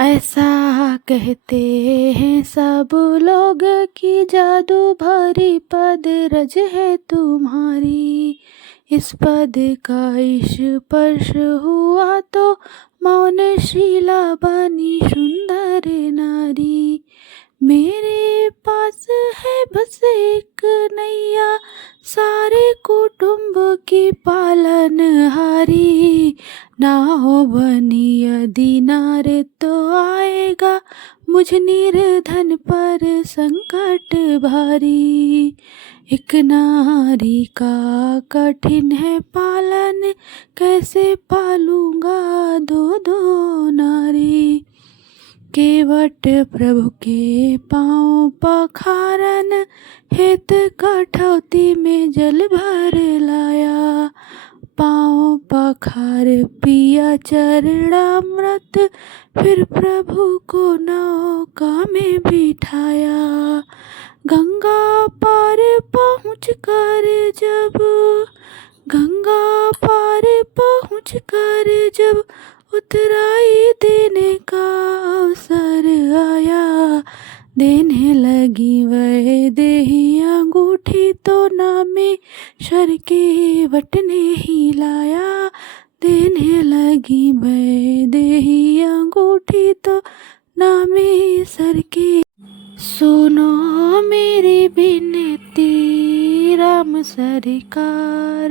ऐसा कहते हैं सब लोग कि जादू भरी पद रज है तुम्हारी। इस पद का स्पर्श हुआ तो मौन शिला बनी सुंदर नारी। मेरे पास है बस एक नैया, सारे कुटुंब की पालनहारी। ना हो बनी यदि नारे तो आएगा मुझ निर्धन पर संकट भारी। एक नारी का कठिन है पालन, कैसे पालूंगा दो दो नारी। केवट प्रभु के पाँव पखारन, हेत कठौती में जल भर लाया। पाँव पखार पिया चरणामृत, फिर प्रभु को नौका में बिठाया। गंगा पार पहुँच कर जब उतराई देने का अवसर आया। देने लगी वह देही अंगूठी तो नामे शर के वट ने ही लाया। देने लगी वह देही अंगूठी तो नामे सर के। सुनो मेरी विनती राम सरकार,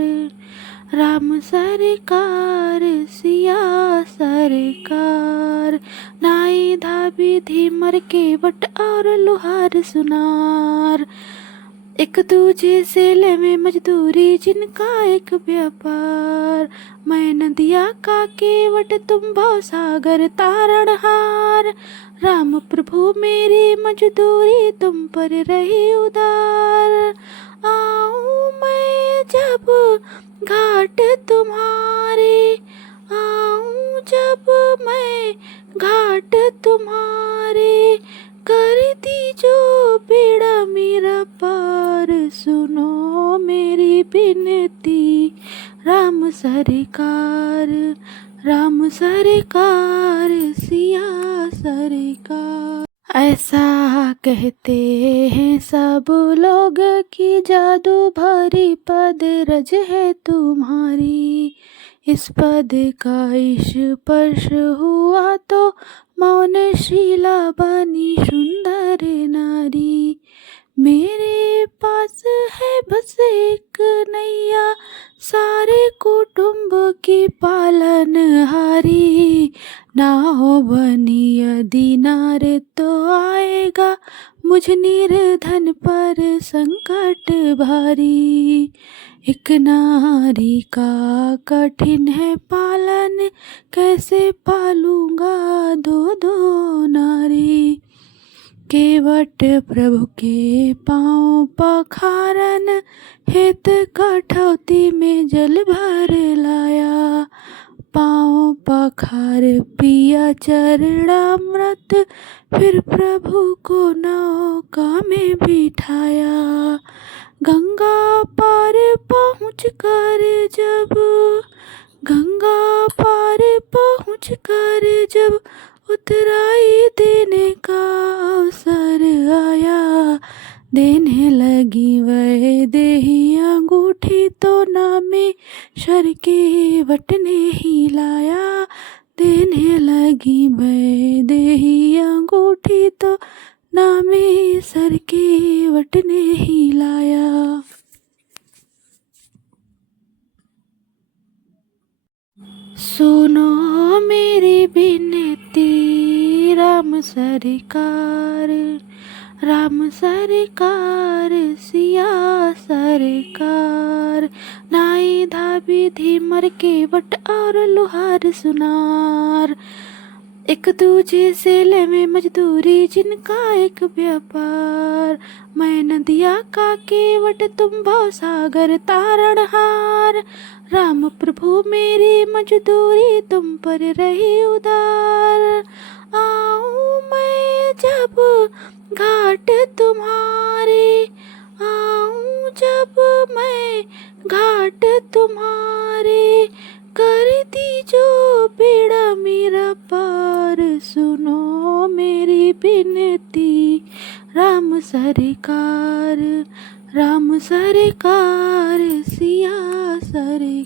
राम सरकार सिया सरकार। नाई धाबी धीमर के वट और लुहार सुनार, एक दूजे से ले में मजदूरी जिनका एक व्यापार। मैं नदिया का केवट तुम भव सागर तारणहार। राम प्रभु मेरी मजदूरी तुम पर रही उदार। आऊं मैं जब घाट तुम्हारे, आऊं जब मैं घाट तुम्हारे, कर दी जो बेड़ा मेरा पार। सुनो मेरी विनती राम सरकार, राम सरकार सिया सरकार। ऐसा कहते हैं सब लोग कि जादू भरी पद रज है तुम्हारी। इस पद का स्पर्श हुआ तो मौन शिला बनी सुंदर नारी। मेरे पास है बस एक नैया, सारे कुटुंब की पालनहारी। ना हो बनी यदि नारे तो आएगा मुझ निर्धन पर संकट भारी। एक नारी का कठिन है पालन, कैसे पालूंगा दो दो नारी। केवट प्रभु के पाँव पखारन, हेत कठौती में जल भर लाया। पाँव पखार पिया चरणामृत, फिर प्रभु को नौका में बिठाया। गंगा पार पहुँच कर जब उतराई देने का अवसर आया। देने लगी वह देही अंगूठी तो नामे शर के वट ने ही लाया। देने लगी वह देही अंगूठी तो नामे सर के वट ने ही लाया। सुनो मेरी विनती राम सरकार, राम सरकार सिया सरकार। नाई धाबी धीमर के वट और लुहार सुनार, एक दूजे से ले में मजदूरी जिनका एक व्यापार। मैं नदिया का केवट तुम भव सागर तारणहार। राम प्रभु मेरी मजदूरी तुम पर रही उदार। आऊं मैं जब घाट तुम्हारे, आऊं जब मैं घाट तुम्हारे, कर दी जो बेड़ा मेरा पार। सुन सुनो मेरी विनती। राम सरकार, राम सरकार, सिया सरकार।